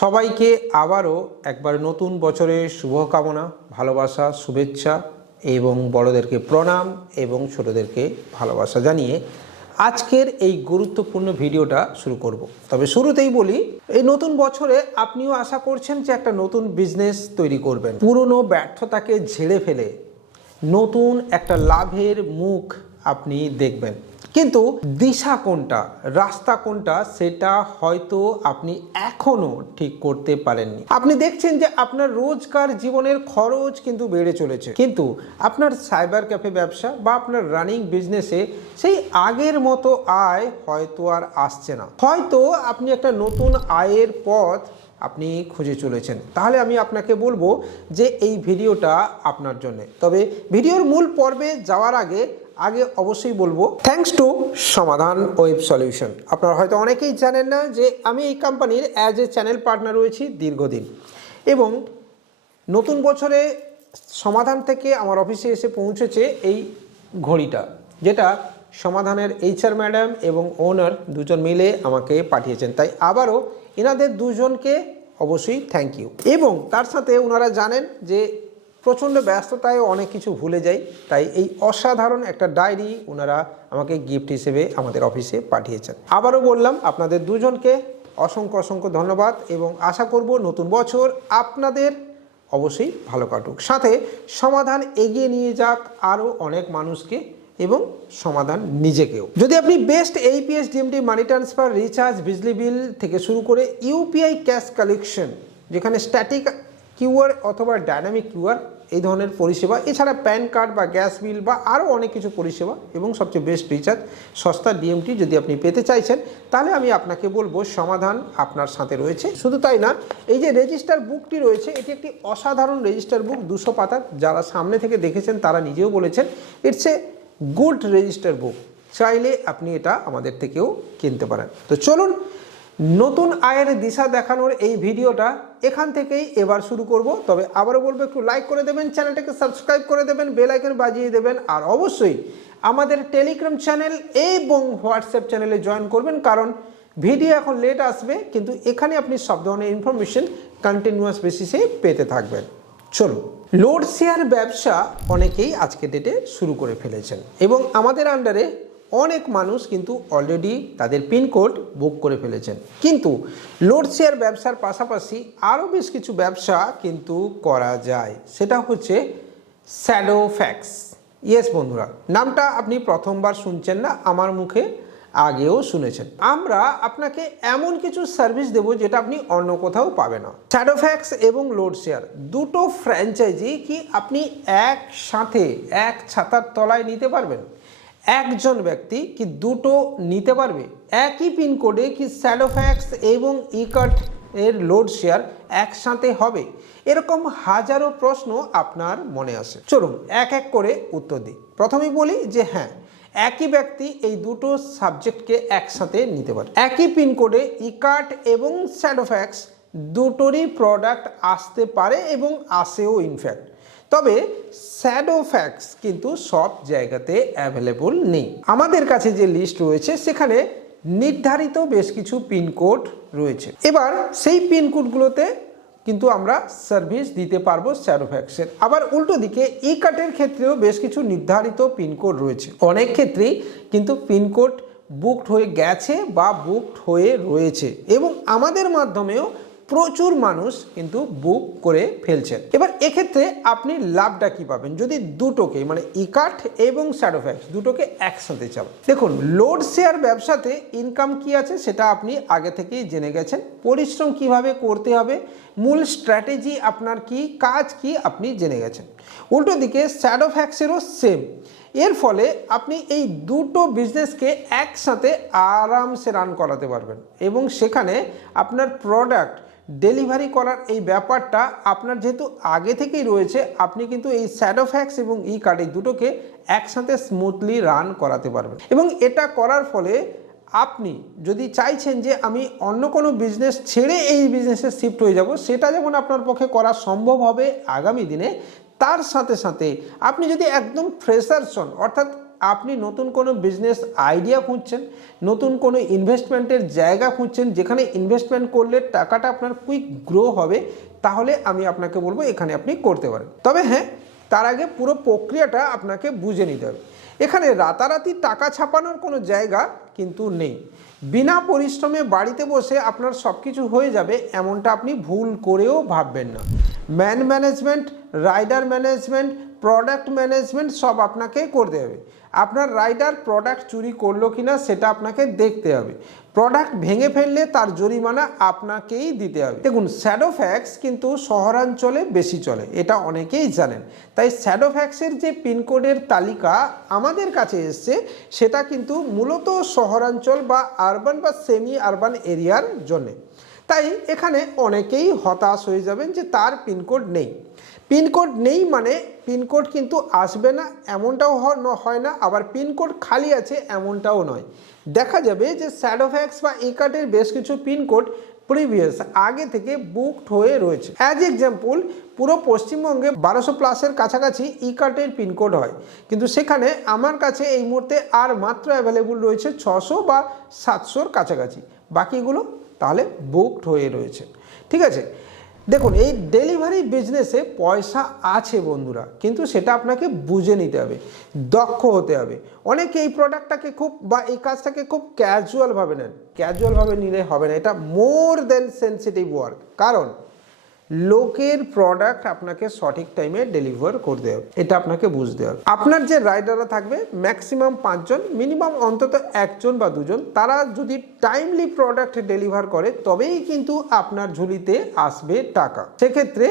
সবাইকে আবারও একবার নতুন বছরের শুভকামনা, ভালোবাসা, শুভেচ্ছা এবং বড়দেরকে প্রণাম এবং ছোটদেরকে ভালোবাসা জানিয়ে আজকের এই গুরুত্বপূর্ণ ভিডিওটা শুরু করব। তবে শুরুতেই বলি, এই নতুন বছরে আপনিও আশা করছেন যে একটা নতুন বিজনেস তৈরি করবেন, পুরনো ব্যর্থতাকে ঝেড়ে ফেলে নতুন একটা লাভের মুখ আপনি দেখবেন। কিন্তু দিশা কোনটা, রাস্তা কোনটা, সেটা হয়তো আপনি এখনো ঠিক করতে পারেননি। আপনি দেখছেন যে আপনার রোজকার জীবনের খরচ কিন্তু বেড়ে চলেছে, কিন্তু আপনার সাইবার ক্যাফে ব্যবসা বা আপনার রানিং বিজনেসে সেই আগের মতো আয় হয়তো আর আসছে না। হয়তো আপনি একটা নতুন আয়ের পথ আপনি খুঁজে চলেছেন। তাহলে আমি আপনাকে বলবো যে এই ভিডিওটা আপনার জন্য। তবে ভিডিওর মূল পর্বে যাওয়ার আগে অবশ্যই বলবো থ্যাঙ্কস টু সমাধান ওয়েব সলিউশন। আপনারা হয়তো অনেকেই জানেন না যে আমি এই কোম্পানির অ্যাজ এ চ্যানেল পার্টনার রয়েছি দীর্ঘদিন, এবং নতুন বছরে সমাধান থেকে আমার অফিসে এসে পৌঁছেছে এই ঘড়িটা, যেটা সমাধানের এইচআর ম্যাডাম এবং ওনার দুজন মিলে আমাকে পাঠিয়েছেন। তাই আবারও এনাদের দুজনকে অবশ্যই থ্যাংক ইউ। এবং তার সাথে ওনারা জানেন যে প্রচণ্ড ব্যস্ততায় অনেক কিছু ভুলে যাই, তাই এই অসাধারণ একটা ডায়েরি ওনারা আমাকে গিফট হিসেবে আমাদের অফিসে পাঠিয়েছেন। আবারও বললাম আপনাদের দুজনকে অসংখ্য ধন্যবাদ, এবং আশা করব নতুন বছর আপনাদের অবশ্যই ভালো কাটুক, সাথে সমাধান এগিয়ে নিয়ে যাক আরও অনেক মানুষকে এবং সমাধান নিজেকেও। যদি আপনি best AEPS DMT money transfer, recharge, বিজলি বিল থেকে শুরু করে ইউপিআই ক্যাশ কালেকশন, যেখানে স্ট্যাটিক কিউআর অথবা ডাইনামিক কিউআর এই ধরনের পরিষেবা, এছাড়া প্যান কার্ড বা গ্যাস বিল বা আরও অনেক কিছু পরিষেবা, এবং সবচেয়ে বেস্ট রিচার্জ, সস্তা ডিএমটি যদি আপনি পেতে চাইছেন, তাহলে আমি আপনাকে বলবো সমাধান আপনার সাথে রয়েছে। শুধু তাই না, এই যে রেজিস্টার বুকটি রয়েছে, এটি একটি অসাধারণ রেজিস্টার বুক, 200 পাতার। যারা সামনে থেকে দেখেছেন তারা নিজেও বলেছেন it's a good register book. চাইলে আপনি এটা আমাদের থেকেও কিনতে পারেন। তো চলুন, নতুন আয়ের দিশা দেখানোর এই ভিডিওটা এখান থেকেই এবার শুরু করব। তবে আবারও বলবো, একটু লাইক করে দেবেন, চ্যানেলটাকে সাবস্ক্রাইব করে দেবেন, বেল আইকন বাজিয়ে দেবেন, আর অবশ্যই আমাদের টেলিগ্রাম চ্যানেল এবং হোয়াটসঅ্যাপ চ্যানেলে জয়েন করবেন, কারণ ভিডিও এখন লেট আসবে, কিন্তু এখানে আপনি সব ধরনের ইনফরমেশন কন্টিনিউয়াস বেসিসে পেতে থাকবেন। চলুন, লোড শেয়ার ব্যবসা অনেকেই আজকে ডেটে শুরু করে ফেলেছেন, এবং আমাদের আন্ডারে অনেক মানুষ কিন্তু অলরেডি তাদের পিনকোড বুক করে ফেলেছেন। কিন্তু লোড শেয়ার ব্যবসার পাশাপাশি আরও বেশ কিছু ব্যবসা কিন্তু করা যায়, সেটা হচ্ছে শ্যাডো ফ্যাক্স। ইয়েস বন্ধুরা, নামটা আপনি প্রথমবার শুনছেন না, আমার মুখে আগেও শুনেছেন। আমরা আপনাকে এমন কিছু সার্ভিস দেব যেটা আপনি অন্য কোথাও পাবেন না। শ্যাডো ফ্যাক্স এবং লোড শেয়ার দুটো ফ্র্যাঞ্চাইজি কি আপনি একসাথে এক ছাতার তলায় নিতে পারবেন? একজন ব্যক্তি কি দুটো নিতে পারবে? একই পিনকোডে কি শ্যাডো ফ্যাক্স এবং ইকার্ট এর লোড শেয়ার একসাথে হবে? এরকম হাজারো প্রশ্ন আপনার মনে আসে। চলুন এক এক করে উত্তর দিই। প্রথমেই বলি যে হ্যাঁ, একই ব্যক্তি এই দুটো সাবজেক্টকে একসাথে নিতে পারে। একই পিনকোডে ইকার্ট এবং শ্যাডো ফ্যাক্স দুটোরই প্রোডাক্ট আসতে পারে এবং আসেও ইনফ্যাক্ট। তবে শ্যাডো ফ্যাক্স কিন্তু সব জায়গাতে অ্যাভেলেবল নেই। আমাদের কাছে যে লিস্ট রয়েছে সেখানে নির্ধারিত বেশ কিছু পিনকোড রয়েছে। এবার সেই পিনকোডগুলোতে কিন্তু আমরা সার্ভিস দিতে পারবো শ্যাডো ফ্যাক্সের। আবার উল্টো দিকে ই কার্টের ক্ষেত্রেও বেশ কিছু নির্ধারিত পিনকোড রয়েছে। অনেক ক্ষেত্রেই কিন্তু পিনকোড বুকড হয়ে গেছে বা বুকড হয়ে রয়েছে, এবং আমাদের মাধ্যমেও প্রচুর মানুষ কিন্তু বুক করে ফেলছেন। এবার এক্ষেত্রে আপনি লাভটা কি পাবেন যদি দুটোকে, মানে ইকার্ট এবং শ্যাডো ফ্যাক্স দুটোকে একসাথে চান? দেখুন, লোড শেয়ার ব্যবসাতে ইনকাম কি আছে সেটা আপনি আগে থেকেই জেনে গেছেন। পরিশ্রম কিভাবে করতে হবে, মূল স্ট্র্যাটেজি আপনার কি, কাজ কি, আপনি জেনে গেছেন। উল্টো দিকে শ্যাডো ফ্যাক্সেরও সেম। এর ফলে আপনি এই দুটো বিজনেসকে একসাথে আরামসে রান করাতে পারবেন, এবং সেখানে আপনার প্রোডাক্ট ডেলিভারি করার এই ব্যাপারটা আপনার যেহেতু আগে থেকেই রয়েছে, আপনি কিন্তু এই শ্যাডো ফ্যাক্স এবং ই কার্ড এই দুটোকে একসাথে স্মুথলি রান করাতে পারবেন। এবং এটা করার ফলে আপনি যদি চাইছেন যে আমি অন্য কোনো বিজনেস ছেড়ে এই বিজনেসে শিফট হয়ে যাব, সেটা যেমন আপনার পক্ষে করা সম্ভব হবে আগামী দিনে, তার সাথে সাথে আপনি যদি একদম ফ্রেশার্স হন, অর্থাৎ আপনি নতুন কোনো বিজনেস আইডিয়া খুঁজছেন, নতুন কোনো ইনভেস্টমেন্টের জায়গা খুঁজছেন যেখানে ইনভেস্টমেন্ট করলে টাকাটা আপনার কুইক গ্রো হবে, তাহলে আমি আপনাকে বলবো এখানে আপনি করতে পারেন। তবে হ্যাঁ, তার আগে পুরো প্রক্রিয়াটা আপনাকে বুঝে নিতে হবে। এখানে রাতারাতি টাকা ছাপানোর কোনো জায়গা কিন্তু নেই। বিনা পরিশ্রমে বাড়িতে বসে আপনার সব কিছু হয়ে যাবে এমনটা আপনি ভুল করেও ভাববেন না। Management, rider management, product management সব আপনাকে করতে হবে। আপনার রাইডার প্রোডাক্ট চুরি করলো কিনা সেটা আপনাকে দেখতে হবে। প্রোডাক্ট ভেঙে ফেললে তার জরিমানা আপনাকেই দিতে হবে। দেখুন, শ্যাডো ফ্যাক্স কিন্তু শহরাঞ্চলে বেশি চলে, এটা অনেকেই জানেন। তাই শ্যাডো ফ্যাক্সের যে পিনকোডের তালিকা আমাদের কাছে এসছে সেটা কিন্তু মূলত শহরাঞ্চল বা আরবান বা সেমি আরবান এরিয়ার জন্যে। তাই এখানে অনেকেই হতাশ হয়ে যাবেন যে তার পিনকোড নেই। পিনকোড নেই মানে পিনকোড কিন্তু আসবে না এমনটাও হয় না, আবার পিনকোড খালি আছে এমনটাও নয়। দেখা যাবে যে শ্যাডো ফ্যাক্স বা ই-কার্টের বেশ কিছু পিনকোড প্রিভিয়াস আগে থেকে বুকড হয়ে রয়েছে। অ্যাজ এক্সাম্পল, পুরো পশ্চিমবঙ্গে 1200+ কাছাকাছি ই-কার্টের পিনকোড হয়, কিন্তু সেখানে আমার কাছে এই মুহূর্তে আর মাত্র অ্যাভেলেবল রয়েছে 600 বা 700-র কাছাকাছি। বাকিগুলো তাহলে বুকড হয়ে রয়েছে। ঠিক আছে, দেখুন, এই ডেলিভারি বিজনেসে পয়সা আছে বন্ধুরা, কিন্তু সেটা আপনাকে বুঝে নিতে হবে, দক্ষ হতে হবে। অনেকে এই প্রোডাক্টটাকে খুব বা এই কাজটাকে খুব ক্যাজুয়ালভাবে নেন। ক্যাজুয়ালভাবে নিলে হবে না, এটা মোর দেন সেন্সিটিভ ওয়ার্ক। কারণ লোকের প্রোডাক্ট আপনাকে সঠিক টাইমে ডেলিভার করতে হবে, এটা আপনাকে বুঝতে হবে। আপনার যে রাইডাররা থাকবে ম্যাক্সিমাম 5 জন, মিনিমাম অন্তত 1 জন বা 2 জন, তারা যদি টাইমলি প্রোডাক্ট ডেলিভার করে তবেই কিন্তু আপনার ঝুলিতে আসবে টাকা। সেক্ষেত্রে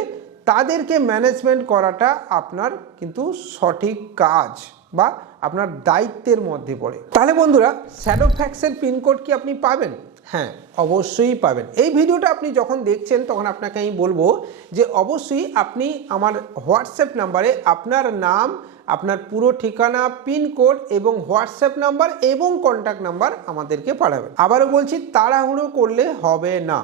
তাদেরকে ম্যানেজমেন্ট করাটা আপনার কিন্তু সঠিক কাজ বা আপনার দায়িত্বের মধ্যে পড়ে। তাহলে বন্ধুরা, শ্যাডো ফ্যাক্সের পিনকোড কি আপনি পাবেন? হ্যাঁ, অবশ্যই পাবেন। এই ভিডিওটা আপনি যখন দেখছেন তখন আপনাকে আমি বলবো যে অবশ্যই আপনি আমার হোয়াটসঅ্যাপ নাম্বারে আপনার নাম, আপনার পুরো ঠিকানা, পিনকোড এবং হোয়াটসঅ্যাপ নাম্বার এবং কন্ট্যাক্ট নাম্বার আমাদেরকে পাঠাবেন। আবারও বলছি, তাড়াহুড়ো করলে হবে না,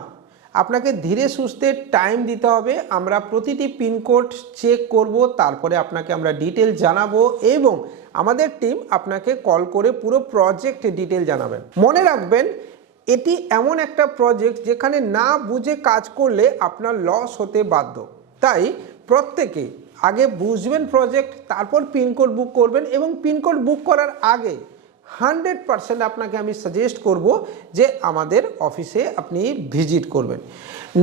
আপনাকে ধীরে সুস্থে টাইম দিতে হবে। আমরা প্রতিটি পিনকোড চেক করব, তারপরে আপনাকে আমরা ডিটেল জানাবো এবং আমাদের টিম আপনাকে কল করে পুরো প্রজেক্ট ডিটেল জানাবেন। মনে রাখবেন, এটি এমন একটা প্রজেক্ট যেখানে না বুঝে কাজ করলে আপনার লস হতে বাধ্য। তাই প্রত্যেকে আগে বুঝবেন প্রজেক্ট, তারপর পিনকোড বুক করবেন এবং পিনকোড বুক করার আগে 100% আপনাকে আমি সাজেস্ট করব যে আমাদের অফিসে আপনি ভিজিট করবেন।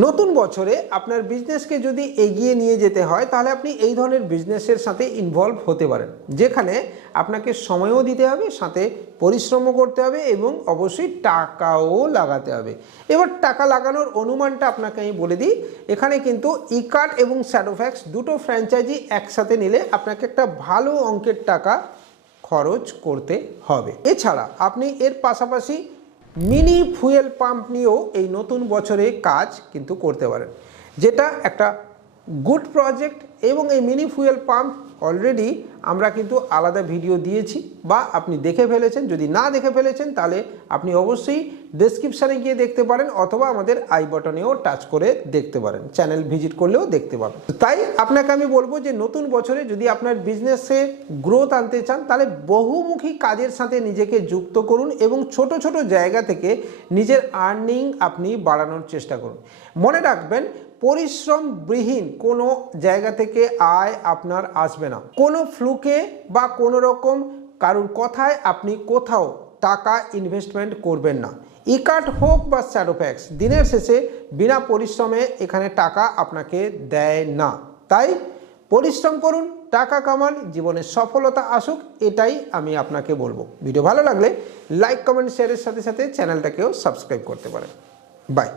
নতুন বছরে আপনার বিজনেসকে যদি এগিয়ে নিয়ে যেতে হয় তাহলে আপনি এই ধরনের বিজনেসের সাথে ইনভলভ হতে পারেন, যেখানে আপনাকে সময়ও দিতে হবে, সাথে পরিশ্রমও করতে হবে এবং অবশ্যই টাকাও লাগাতে হবে। এবার টাকা লাগানোর অনুমানটা আপনাকে আমি বলে দিই। এখানে কিন্তু ই-কার্ট এবং শ্যাডো ফ্যাক্স দুটো ফ্র্যাঞ্চাইজি একসাথে নিলে আপনাকে একটা ভালো অঙ্কের টাকা খরচ করতে হবে। এছাড়া আপনি এর পাশাপাশি মিনি ফুয়েল পাম্প নিয়েও এই নতুন বছরে কাজ কিন্তু করতে পারেন, যেটা একটা গুড প্রজেক্ট। এবং এই মিনি ফুয়েল পাম্প অলরেডি আমরা কিন্তু আলাদা ভিডিও দিয়েছি বা আপনি দেখে ফেলেছেন। যদি না দেখে ফেলেছেন তাহলে আপনি অবশ্যই ডেসক্রিপশানে গিয়ে দেখতে পারেন অথবা আমাদের আই বাটনেও টাচ করে দেখতে পারেন, চ্যানেল ভিজিট করলেও দেখতে পাবেন। তাই আপনাকে আমি বলবো যে নতুন বছরে যদি আপনার বিজনেসে গ্রোথ আনতে চান তাহলে বহুমুখী কাজের সাথে নিজেকে যুক্ত করুন এবং ছোট ছোট জায়গা থেকে নিজের আর্নিং আপনি বাড়ানোর চেষ্টা করুন। মনে রাখবেন, পরিশ্রমবিহীন কোনো জায়গা থেকে আয় আপনার আসবে না। কোনো ফ্লুকে বা কোনো রকম কারোর কথায় আপনি কোথাও টাকা ইনভেস্টমেন্ট করবেন না। ই-কার্ট হোক বা শ্যাডো ফ্যাক্স, দিনের শেষে বিনা পরিশ্রমে এখানে টাকা আপনাকে দেয় না। তাই পরিশ্রম করুন, টাকা কামান, জীবনে সফলতা আসুক, এটাই আমি আপনাকে বলবো। ভিডিও ভালো লাগলে লাইক, কমেন্ট, শেয়ারের সাথে সাথে চ্যানেলটাকেও সাবস্ক্রাইব করতে পারেন। বাই।